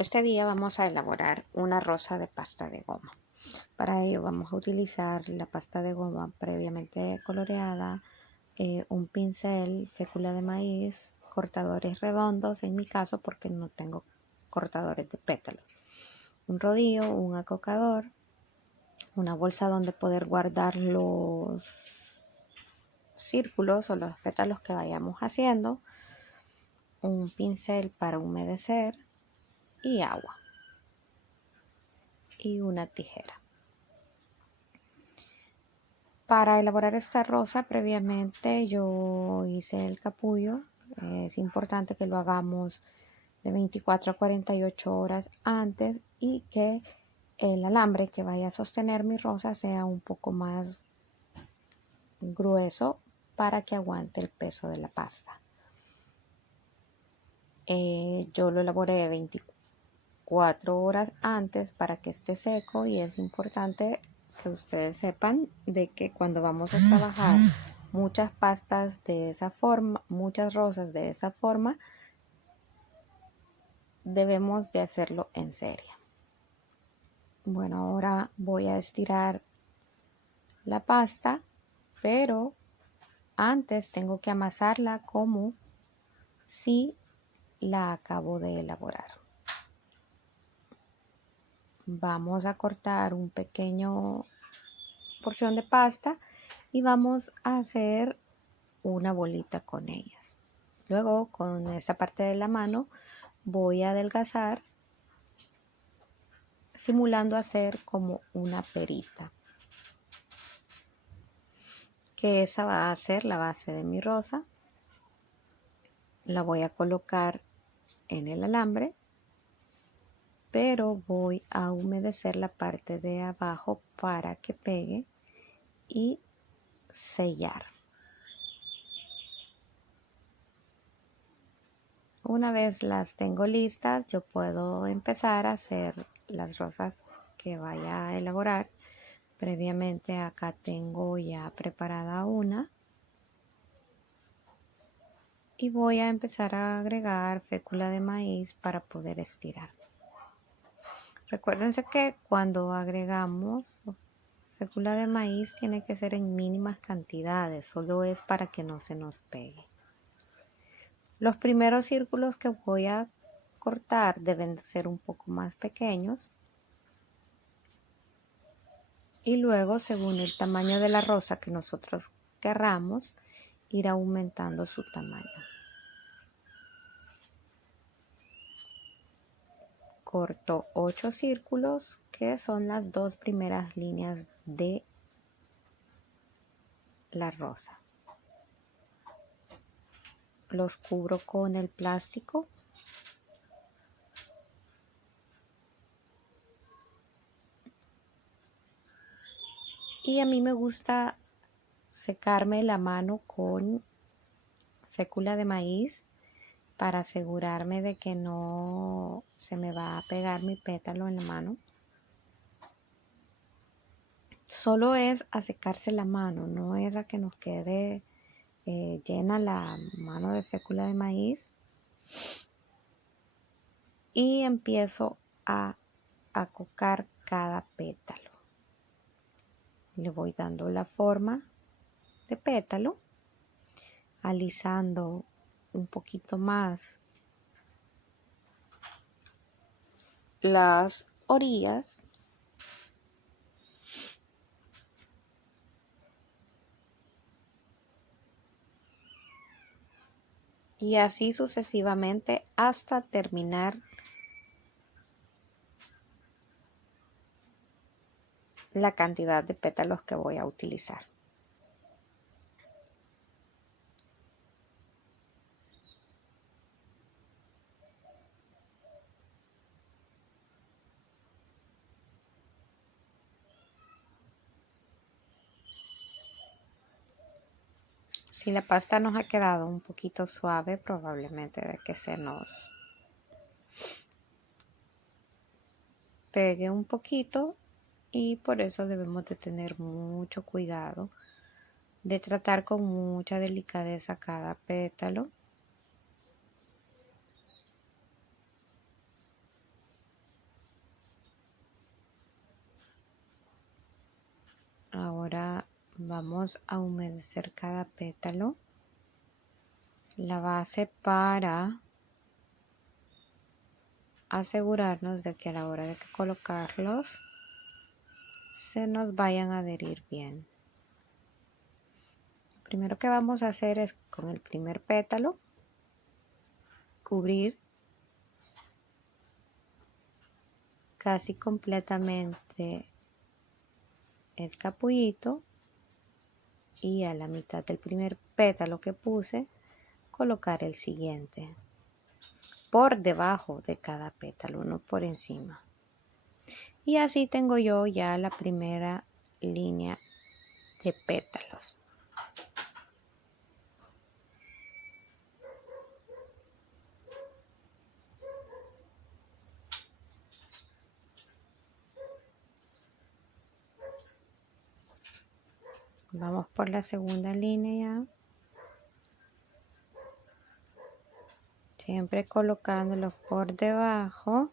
Este día vamos a elaborar una rosa de pasta de goma. Para ello vamos a utilizar la pasta de goma previamente coloreada, un pincel, fécula de maíz, cortadores redondos en mi caso porque no tengo cortadores de pétalos, un rodillo, un acocador, una bolsa donde poder guardar los círculos o los pétalos que vayamos haciendo, un pincel para humedecer y agua y una tijera. Para elaborar esta rosa previamente yo hice el capullo. Es importante que lo hagamos de 24 a 48 horas antes y que el alambre que vaya a sostener mi rosa sea un poco más grueso para que aguante el peso de la pasta. Yo lo elaboré 24 horas antes para que esté seco y es importante que ustedes sepan de que cuando vamos a trabajar muchas pastas de esa forma, muchas rosas de esa forma, debemos de hacerlo en serie. Bueno, ahora voy a estirar la pasta, pero antes tengo que amasarla como si la acabo de elaborar. Vamos a cortar un pequeño porción de pasta y vamos a hacer una bolita con ellas. Luego con esta parte de la mano voy a adelgazar simulando hacer como una perita, que esa va a ser la base de mi rosa. La voy a colocar en el alambre, pero voy a humedecer la parte de abajo para que pegue y sellar. Una vez las tengo listas, yo puedo empezar a hacer las rosas que vaya a elaborar. Previamente acá tengo ya preparada una y voy a empezar a agregar fécula de maíz para poder estirar. Recuérdense que cuando agregamos fécula de maíz tiene que ser en mínimas cantidades, solo es para que no se nos pegue. Los primeros círculos que voy a cortar deben ser un poco más pequeños y luego, según el tamaño de la rosa que nosotros querramos, ir aumentando su tamaño. Corto 8 círculos, que son las dos primeras líneas de la rosa. Los cubro con el plástico. Y a mí me gusta secarme la mano con fécula de maíz para asegurarme de que no se me va a pegar mi pétalo en la mano. Solo es a secarse la mano, no es a que nos quede llena la mano de fécula de maíz. Y empiezo a acocar cada pétalo. Le voy dando la forma de pétalo, alisando un poquito más las orillas y así sucesivamente hasta terminar la cantidad de pétalos que voy a utilizar. Si la pasta nos ha quedado un poquito suave, probablemente de que se nos pegue un poquito y por eso debemos de tener mucho cuidado de tratar con mucha delicadeza cada pétalo. Ahora vamos a humedecer cada pétalo. La base para asegurarnos de que a la hora de colocarlos se nos vayan a adherir bien. Lo primero que vamos a hacer es con el primer pétalo cubrir casi completamente el capullito y a la mitad del primer pétalo que puse colocar el siguiente por debajo de cada pétalo, no por encima. Y así tengo yo ya la primera línea de pétalos. Vamos por la segunda línea, siempre colocándolos por debajo.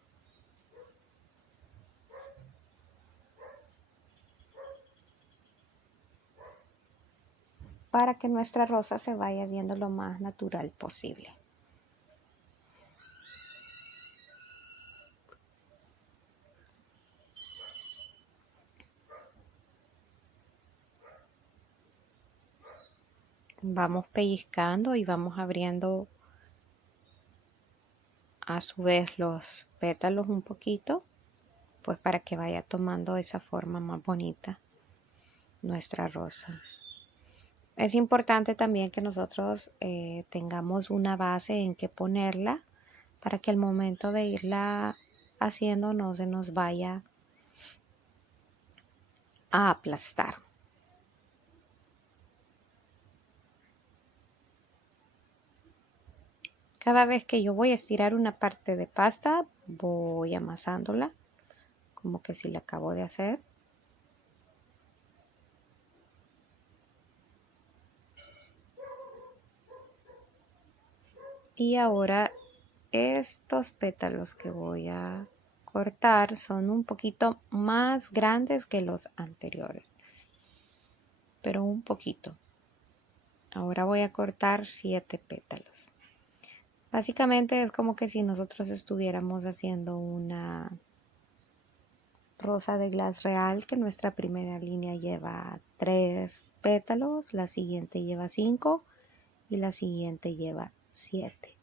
Para que nuestra rosa se vaya viendo lo más natural posible. Vamos pellizcando y vamos abriendo a su vez los pétalos un poquito, pues para que vaya tomando esa forma más bonita nuestra rosa. Es importante también que nosotros tengamos una base en que ponerla para que al momento de irla haciendo no se nos vaya a aplastar. Cada vez que yo voy a estirar una parte de pasta, voy amasándola, como que si la acabo de hacer. Y ahora estos pétalos que voy a cortar son un poquito más grandes que los anteriores, pero un poquito. Ahora voy a cortar 7 pétalos. Básicamente es como que si nosotros estuviéramos haciendo una rosa de Glass real, que nuestra primera línea lleva 3 pétalos, la siguiente lleva 5 y la siguiente lleva 7.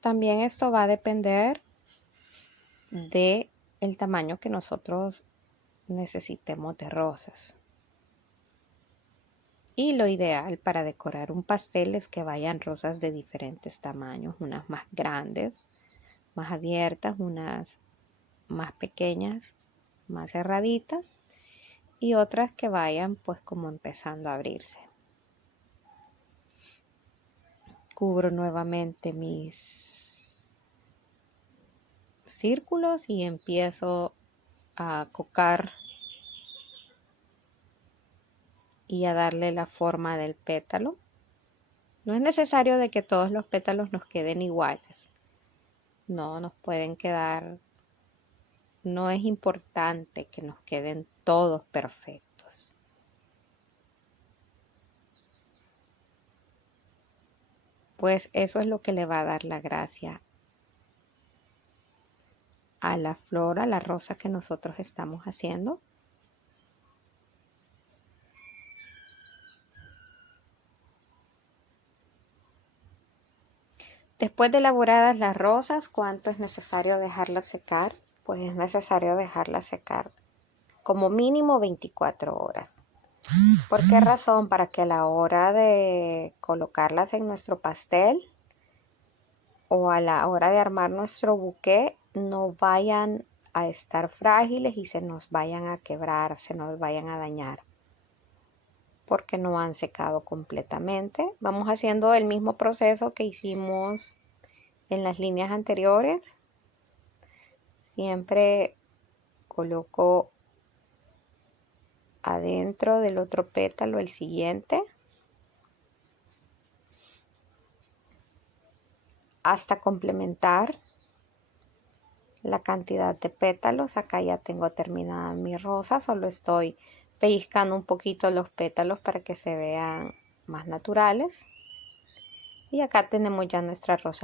También esto va a depender de el tamaño que nosotros necesitemos de rosas. Y lo ideal para decorar un pastel es que vayan rosas de diferentes tamaños, unas más grandes, más abiertas, unas más pequeñas, más cerraditas y otras que vayan pues como empezando a abrirse. Cubro nuevamente mis círculos y empiezo a cocar y a darle la forma del pétalo. No es necesario de que todos los pétalos nos queden iguales. No, nos pueden quedar, no es importante que nos queden todos perfectos. Pues eso es lo que le va a dar la gracia a la flor, a la rosa que nosotros estamos haciendo. Después de elaboradas las rosas, ¿cuánto es necesario dejarlas secar? Pues es necesario dejarlas secar como mínimo 24 horas. ¿Por qué razón? Para que a la hora de colocarlas en nuestro pastel o a la hora de armar nuestro buqué no vayan a estar frágiles y se nos vayan a quebrar, se nos vayan a dañar, porque no han secado completamente. Vamos haciendo el mismo proceso que hicimos en las líneas anteriores. Siempre coloco adentro del otro pétalo el siguiente hasta complementar la cantidad de pétalos. Acá ya tengo terminada mi rosa, solo estoy pellizcando un poquito los pétalos para que se vean más naturales. Y acá tenemos ya nuestra rosa.